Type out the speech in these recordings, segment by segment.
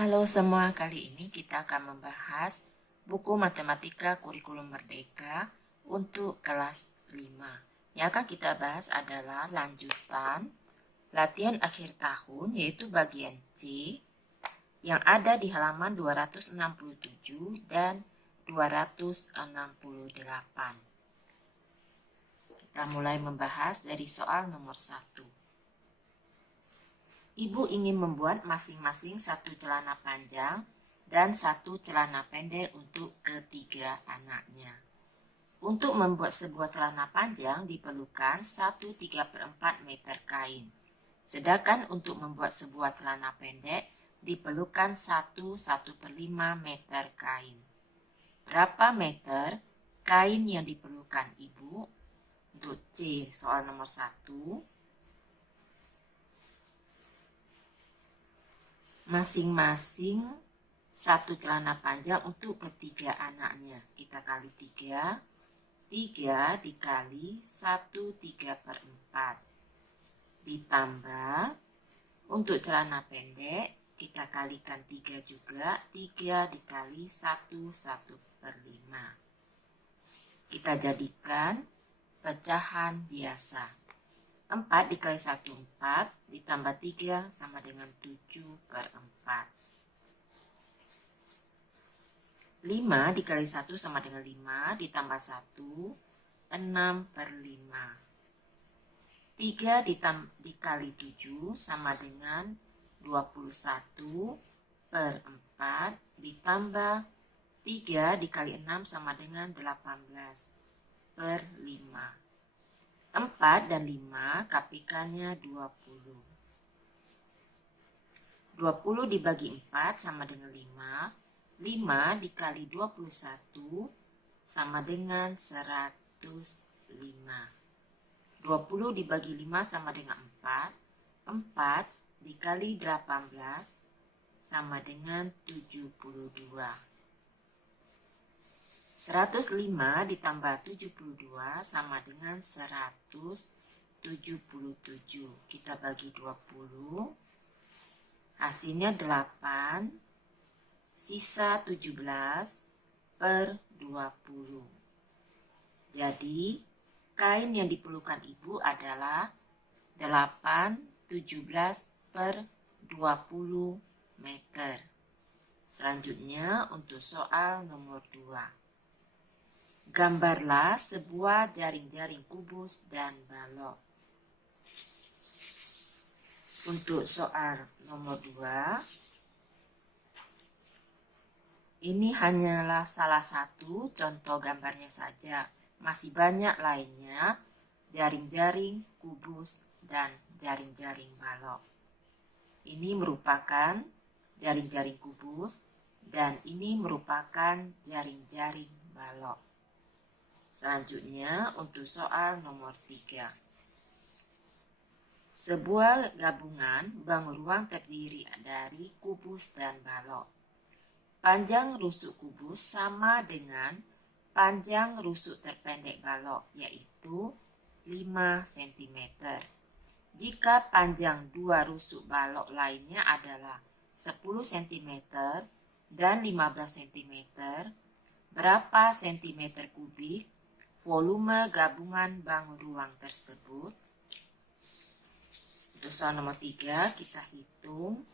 Halo semua, kali ini kita akan membahas buku Matematika Kurikulum Merdeka untuk kelas 5. Yang akan kita bahas adalah lanjutan latihan akhir tahun, yaitu bagian C yang ada di halaman 267 dan 268. Kita mulai membahas dari soal nomor 1. Ibu ingin membuat masing-masing satu celana panjang dan satu celana pendek untuk ketiga anaknya. Untuk membuat sebuah celana panjang diperlukan 1/3/4 meter kain. Sedangkan untuk membuat sebuah celana pendek diperlukan 1/1/5 meter kain. Berapa meter kain yang diperlukan Ibu? Untuk C, soal nomor 1. Masing-masing satu celana panjang untuk ketiga anaknya. Kita kali 3. 3 dikali 1/3/4. Ditambah, untuk celana pendek, kita kalikan 3 juga. 3 dikali 1/1/5. Kita jadikan pecahan biasa. 4 dikali 1, 4, ditambah 3 sama dengan 7/4. 5 dikali 1 sama dengan 5, ditambah 1, 6/5. 3 dikali 7 sama dengan 21/4, ditambah 3 dikali 6 sama dengan 18/5. 4 dan 5 kapikannya 20. 20 dibagi 4 sama dengan 5. 5 dikali 21 sama dengan 105. 20 dibagi 5 sama dengan 4. 4 dikali 18 sama dengan 72. 105 ditambah 72 sama dengan 177. Kita bagi 20. Hasilnya 8. Sisa 17/20. Jadi, kain yang diperlukan Ibu adalah 8, 17/20 meter. Selanjutnya untuk soal nomor 2. Gambarlah sebuah jaring-jaring kubus dan balok. Untuk soal nomor 2, ini hanyalah salah satu contoh gambarnya saja. Masih banyak lainnya, jaring-jaring kubus dan jaring-jaring balok. Ini merupakan jaring-jaring kubus dan ini merupakan jaring-jaring balok. Selanjutnya untuk soal nomor 3. Sebuah gabungan bangun ruang terdiri dari kubus dan balok. Panjang rusuk kubus sama dengan panjang rusuk terpendek balok, yaitu 5 cm. Jika panjang dua rusuk balok lainnya adalah 10 cm dan 15 cm, berapa cm kubik volume gabungan bangun ruang tersebut? Untuk soal nomor 3, kita hitung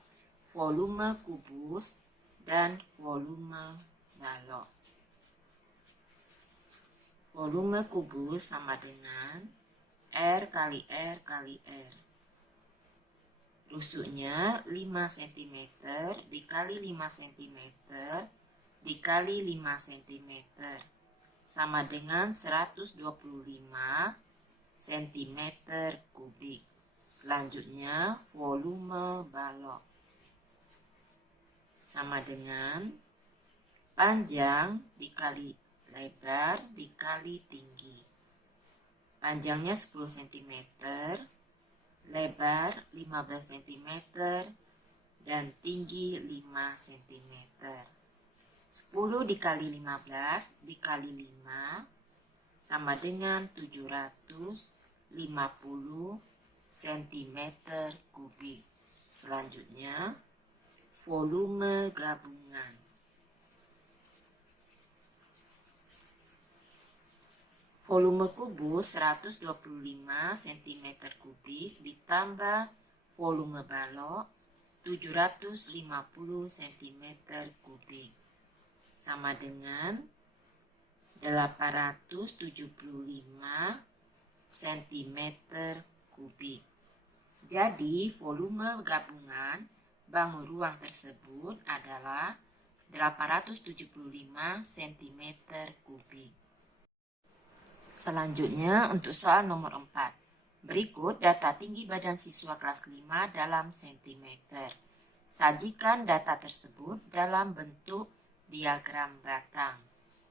volume kubus dan volume balok. Volume kubus sama dengan R kali R kali R. Rusuknya 5 cm dikali 5 cm dikali 5 cm. Sama dengan 125 cm kubik. Selanjutnya volume balok. Sama dengan panjang dikali lebar dikali tinggi. Panjangnya 10 cm, lebar 15 cm, dan tinggi 5 cm. 10 dikali 15 dikali 5 sama dengan 750 cm kubik. Selanjutnya volume gabungan. Volume kubus 125 cm3 ditambah volume balok 750 cm3 sama dengan 875 cm3. Jadi volume gabungan bangun ruang tersebut adalah 875 cm3. Selanjutnya untuk soal nomor 4. Berikut data tinggi badan siswa kelas 5 dalam sentimeter. Sajikan data tersebut dalam bentuk diagram batang.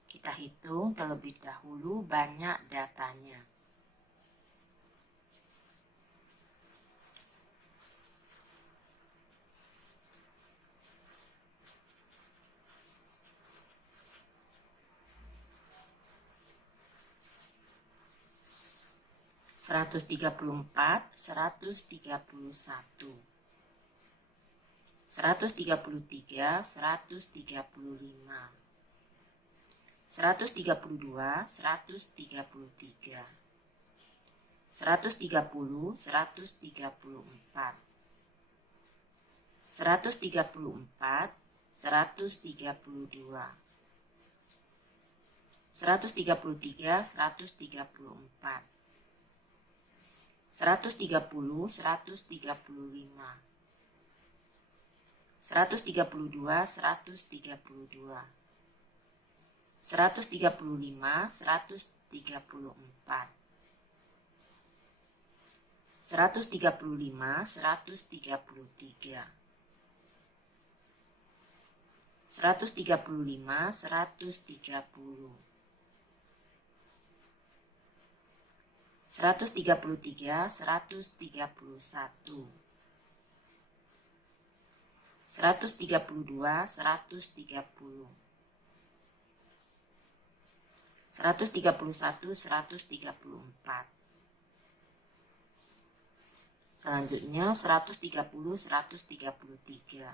Kita hitung terlebih dahulu banyak datanya. Seratus 134, 131, 133, 135, 132, 133, 130, 134, 134, 132, 133, 134, 130, 135, 132, 132, 135, 134, 135, 133, 135, 130, 133, 131, 132, 130, 131, 134. Selanjutnya 130, 133,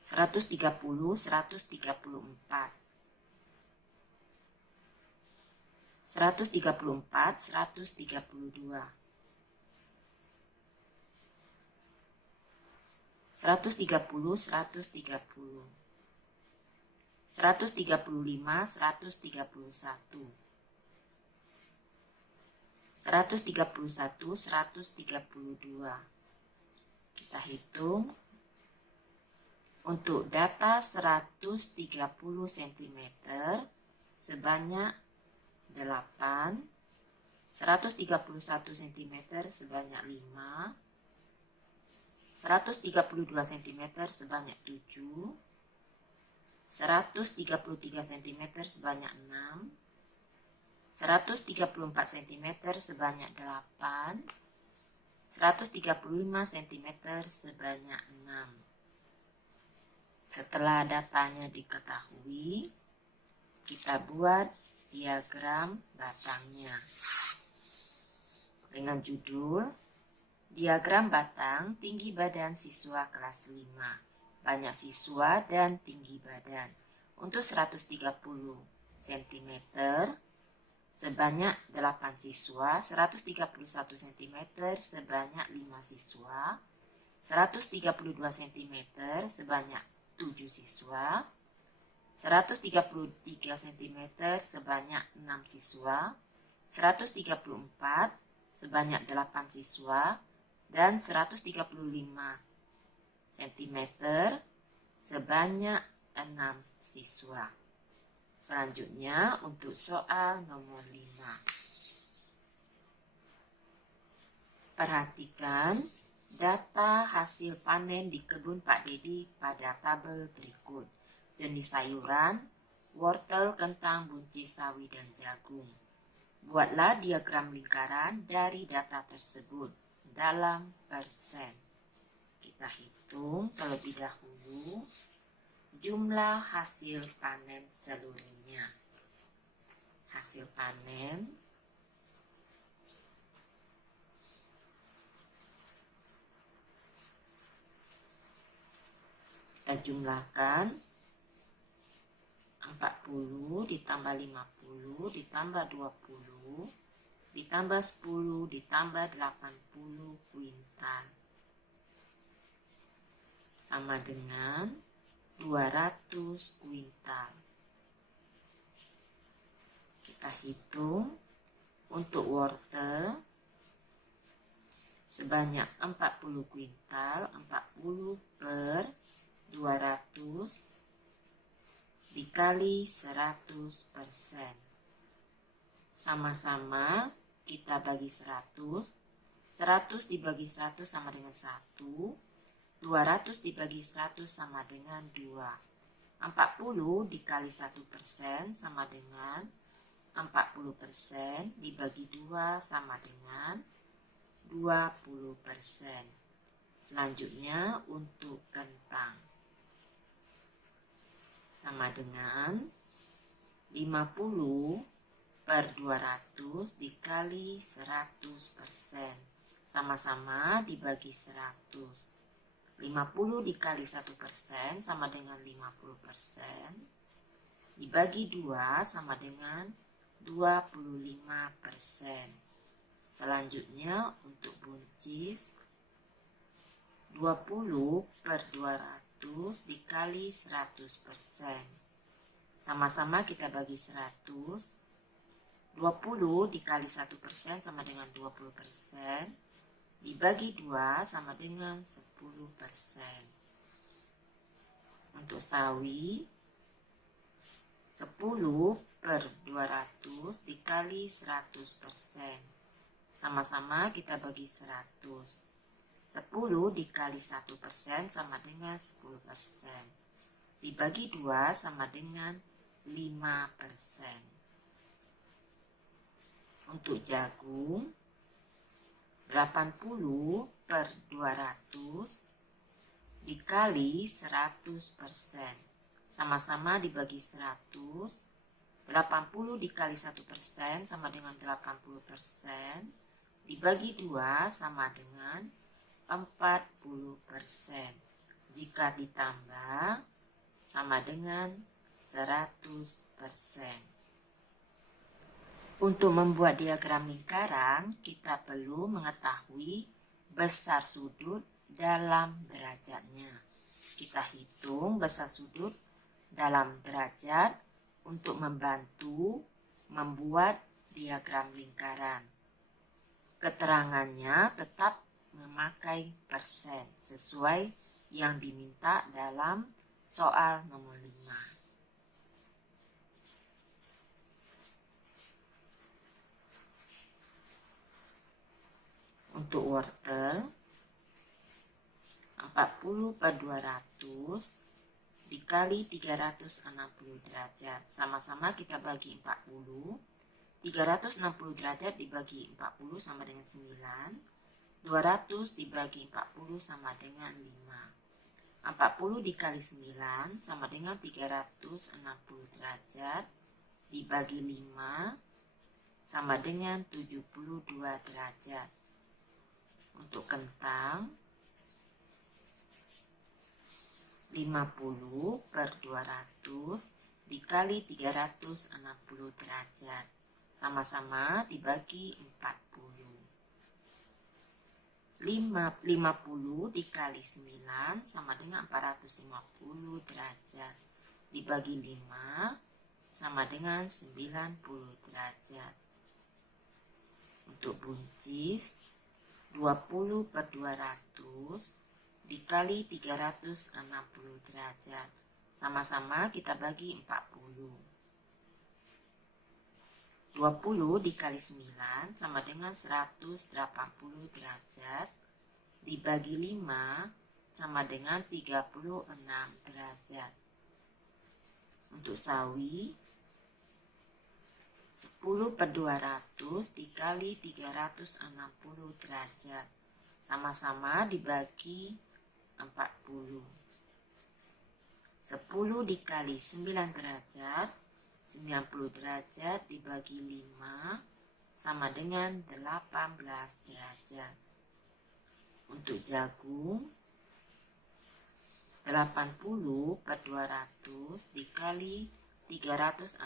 130, 134, 134, 132, 130, 130, 135, 131, 131, 132. Kita hitung. Untuk data 130 cm sebanyak 8, 131 cm sebanyak 5, 132 cm sebanyak 7, 133 cm sebanyak 6, 134 cm sebanyak 8, 135 cm sebanyak 6. Setelah datanya diketahui, kita buat diagram batangnya dengan judul Diagram Batang Tinggi Badan Siswa Kelas 5, Banyak Siswa dan Tinggi Badan. Untuk 130 cm sebanyak 8 siswa, 131 cm sebanyak 5 siswa, 132 cm sebanyak 7 siswa, 133 cm sebanyak 6 siswa, 134 sebanyak 8 siswa, dan 135 cm sebanyak 6 siswa. Selanjutnya untuk soal nomor 5. Perhatikan data hasil panen di kebun Pak Dedi pada tabel berikut. Jenis sayuran, wortel, kentang, buncis, sawi, dan jagung. Buatlah diagram lingkaran dari data tersebut dalam persen. Kita hitung terlebih dahulu jumlah hasil panen seluruhnya. Hasil panen Kita jumlahkan 40 ditambah 50 ditambah 20 ditambah 10 ditambah 80 kuintal sama dengan 200 kuintal. Kita hitung untuk wortel sebanyak 40 kuintal, 40 per 200 dikali 100%. Sama-sama kita bagi 100. 100 dibagi 100 sama dengan 1. 200 dibagi 100 sama dengan 2. 40 dikali 1% sama dengan 40%, dibagi 2 sama dengan 20%. Selanjutnya untuk kentang sama dengan 50 per 200 dikali 100%. Sama-sama dibagi 100. 50 dikali 1% sama dengan 50%. Dibagi 2 sama dengan 25%. Selanjutnya untuk buncis 20 per 200 dikali 100%. Sama-sama kita bagi 100. 20 dikali 1% sama dengan 20%. Dibagi 2 sama dengan 10%. Untuk sawi 10 per 200 dikali 100%. Sama-sama kita bagi 100. 10 dikali 1% sama dengan 10%. Dibagi 2 sama dengan 5%. Untuk jagung 80 per 200 dikali 100%. Sama-sama dibagi 100. 80 dikali 1% sama dengan 80%. Dibagi 2 sama dengan 40%. Jika ditambah sama dengan 100%. Untuk membuat diagram lingkaran, kita perlu mengetahui besar sudut dalam derajatnya. Kita hitung besar sudut dalam derajat untuk membantu membuat diagram lingkaran. Keterangannya tetap memakai persen sesuai yang diminta dalam soal nomor 5. Untuk wortel 40 per 200 dikali 360 derajat. Sama-sama kita bagi 40. 360 derajat dibagi 40 sama dengan 9. 200 dibagi 40 sama dengan 5. 40 dikali 9 sama dengan 360 derajat dibagi 5 sama dengan 72 derajat. Untuk kentang 50 per 200 dikali 360 derajat. Sama-sama dibagi 40. 50 dikali 9 sama dengan 450 derajat. Dibagi 5 sama dengan 90 derajat. Untuk buncis 20 per 200 dikali 360 derajat. Sama-sama kita bagi 40. 20 dikali 9 sama dengan 180 derajat. Dibagi 5 sama dengan 36 derajat. Untuk sawi 10 per 200 dikali 360 derajat. Sama-sama dibagi 40. 10 dikali 9 derajat, 90 derajat dibagi 5 sama dengan 18 derajat. Untuk jagung 80 per 200 dikali 360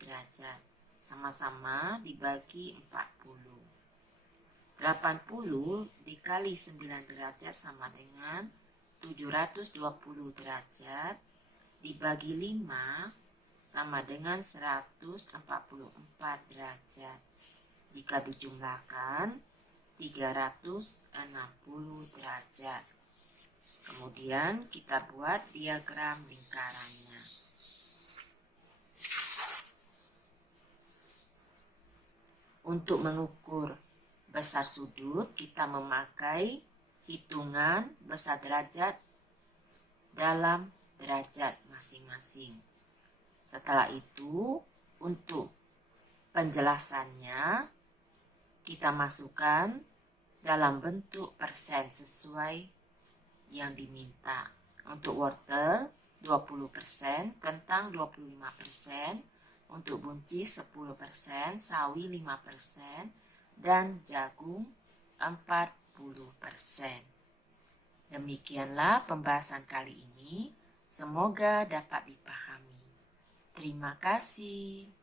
derajat. Sama-sama dibagi 40. 80 dikali 9 derajat sama dengan 720 derajat. Dibagi 5 sama dengan 144 derajat. Jika dijumlahkan 360 derajat. Kemudian kita buat diagram lingkarannya. Untuk mengukur besar sudut, kita memakai hitungan besar derajat dalam derajat masing-masing. Setelah itu, untuk penjelasannya, kita masukkan dalam bentuk persen sesuai yang diminta. Untuk wortel 20%, kentang 25%, untuk buncis 10%, sawi 5%, dan jagung 40%. Demikianlah pembahasan kali ini. Semoga dapat dipahami. Terima kasih.